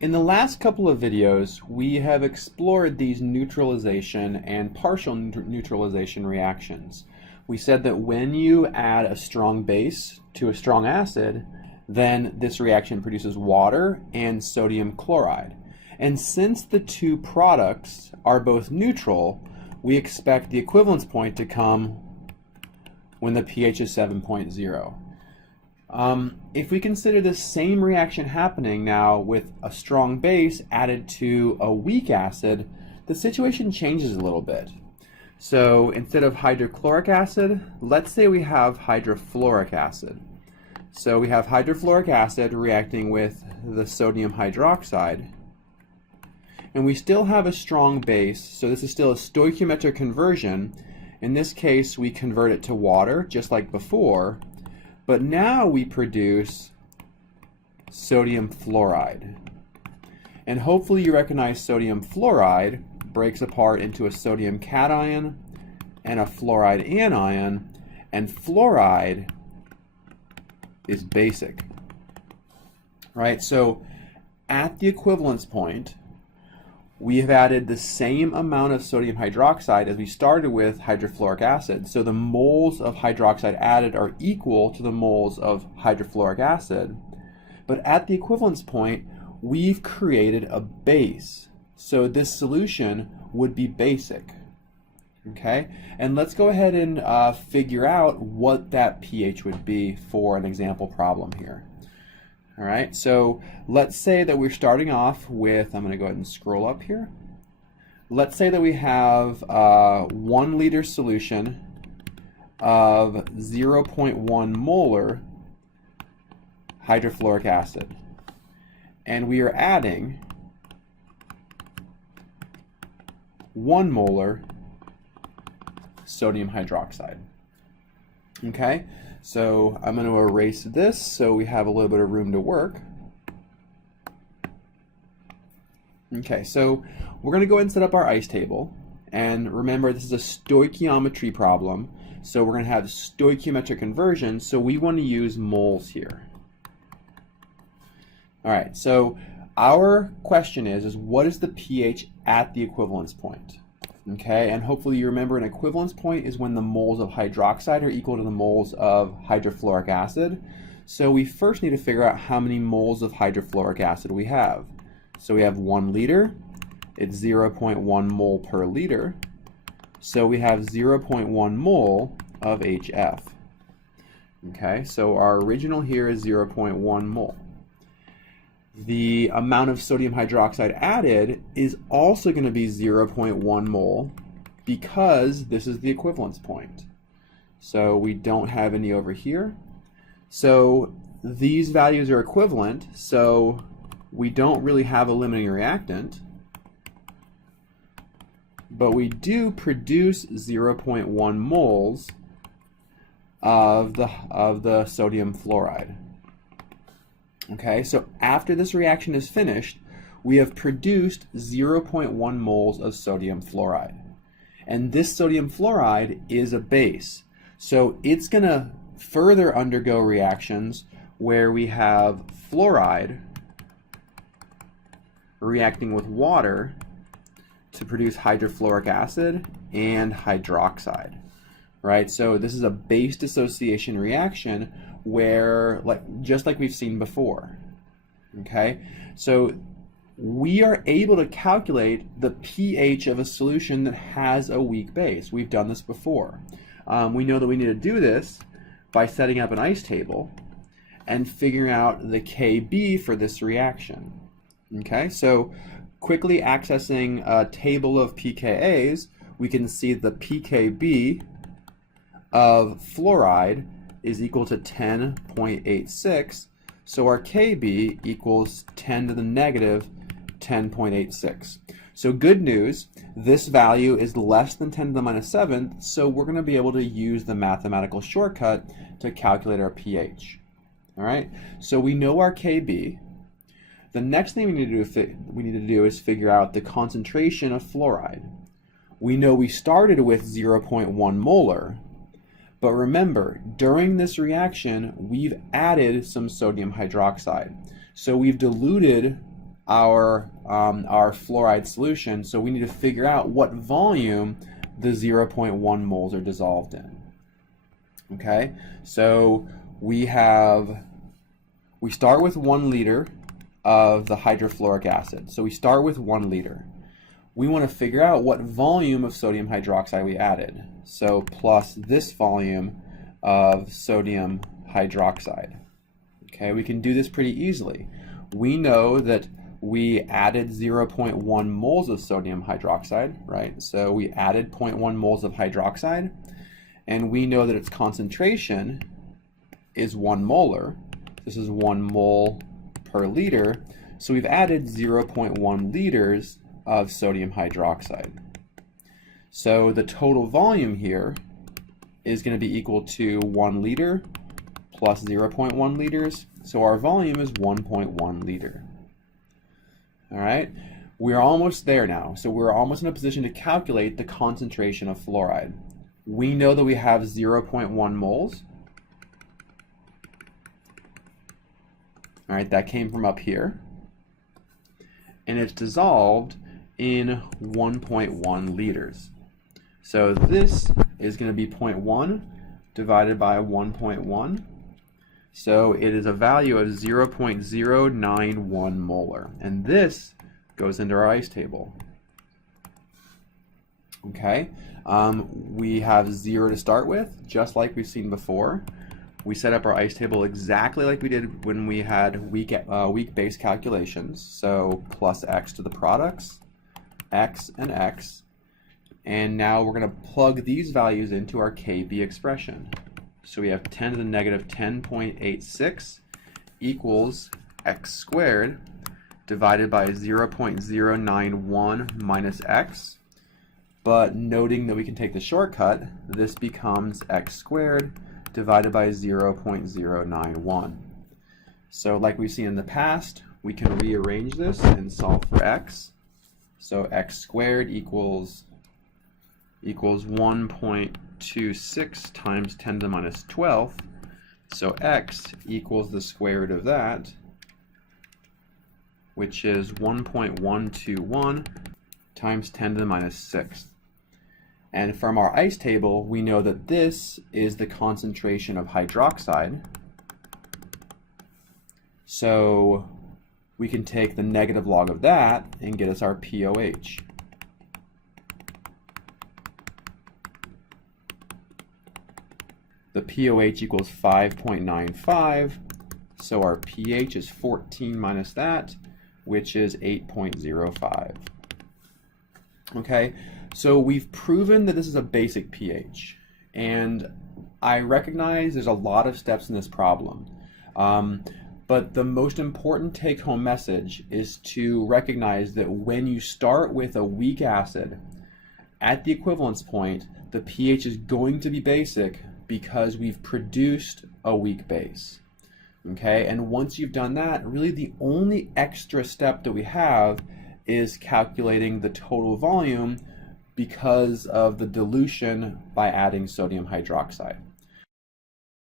In the last couple of videos, we have explored these neutralization and partial neutralization reactions. We said that when you add a strong base to a strong acid, then this reaction produces water and sodium chloride. And since the two products are both neutral, we expect the equivalence point to come when the pH is 7.0. If we consider the same reaction happening now with a strong base added to a weak acid, the situation changes a little bit. So instead of hydrochloric acid, let's say we have hydrofluoric acid. So we have hydrofluoric acid reacting with the sodium hydroxide, and we still have a strong base, so this is still a stoichiometric conversion. In this case, we convert it to water, just like before, but now we produce sodium fluoride. And hopefully you recognize sodium fluoride breaks apart into a sodium cation and a fluoride anion, and fluoride is basic. Right? So at the equivalence point, we have added the same amount of sodium hydroxide as we started with hydrofluoric acid. So the moles of hydroxide added are equal to the moles of hydrofluoric acid. But at the equivalence point, we've created a base. So this solution would be basic. Okay? And let's go ahead and figure out what that pH would be for an example problem here. All right, so let's say that we're starting off with, I'm going to go ahead and scroll up here. Let's say that we have a 1 liter solution of 0.1 molar hydrofluoric acid. And we are adding 1 molar sodium hydroxide. Okay? So I'm going to erase this so we have a little bit of room to work. Okay, so we're going to go ahead and set up our ice table. And remember, this is a stoichiometry problem. So we're going to have stoichiometric conversion, so we want to use moles here. All right, so our question is what is the pH at the equivalence point? Okay, and hopefully you remember an equivalence point is when the moles of hydroxide are equal to the moles of hydrofluoric acid. So we first need to figure out how many moles of hydrofluoric acid we have. So we have 1 liter, it's 0.1 mole per liter. So we have 0.1 mole of HF. Okay, so our original here is 0.1 mole. The amount of sodium hydroxide added is also going to be 0.1 mole because this is the equivalence point. So we don't have any over here. So these values are equivalent, so we don't really have a limiting reactant, but we do produce 0.1 moles of the sodium fluoride. Okay, so after this reaction is finished, we have produced 0.1 moles of sodium fluoride. And this sodium fluoride is a base. So it's going to further undergo reactions where we have fluoride reacting with water to produce hydrofluoric acid and hydroxide. Right? So this is a base dissociation reaction where, just like we've seen before. Okay, so we are able to calculate the pH of a solution that has a weak base. We've done this before. We know that we need to do this by setting up an ice table and figuring out the Kb for this reaction. Okay, so quickly accessing a table of pKa's, we can see the pKb of fluoride is equal to 10.86, so our Kb equals 10 to the negative 10.86. So good news, this value is less than 10 to the minus 7th, so we're going to be able to use the mathematical shortcut to calculate our pH. All right, so we know our Kb. The next thing we need to do is figure out the concentration of fluoride. We know we started with 0.1 molar, but remember, during this reaction, we've added some sodium hydroxide. So we've diluted our fluoride solution, so we need to figure out what volume the 0.1 moles are dissolved in. Okay, so we start with 1 liter of the hydrofluoric acid. So we start with 1 liter. We want to figure out what volume of sodium hydroxide we added. So plus this volume of sodium hydroxide. Okay, we can do this pretty easily. We know that we added 0.1 moles of sodium hydroxide, right? So we added 0.1 moles of hydroxide, and we know that its concentration is 1 molar. This is 1 mole per liter. So we've added 0.1 liters of sodium hydroxide. So the total volume here is going to be equal to 1 liter plus 0.1 liters. So our volume is 1.1 liter. All right, we're almost there now. So we're almost in a position to calculate the concentration of fluoride. We know that we have 0.1 moles. All right, that came from up here. And it's dissolved in 1.1 liters. So this is going to be 0.1 divided by 1.1. So it is a value of 0.091 molar. And this goes into our ice table. Okay, we have 0 to start with, just like we've seen before. We set up our ice table exactly like we did when we had weak base calculations. So plus x to the products, x and x. And now we're going to plug these values into our Kb expression. So we have 10 to the negative 10.86 equals x squared divided by 0.091 minus x. But noting that we can take the shortcut, this becomes x squared divided by 0.091. So like we've seen in the past, we can rearrange this and solve for x. So x squared equals 1.26 times 10 to the minus 12th. So x equals the square root of that, which is 1.121 times 10 to the minus 6th. And from our ice table, we know that this is the concentration of hydroxide. So we can take the negative log of that and get us our pOH. The pOH equals 5.95, so our pH is 14 minus that, which is 8.05. Okay, so we've proven that this is a basic pH, and I recognize there's a lot of steps in this problem, but the most important take-home message is to recognize that when you start with a weak acid, at the equivalence point, the pH is going to be basic because we've produced a weak base. Okay, and once you've done that, really the only extra step that we have is calculating the total volume because of the dilution by adding sodium hydroxide.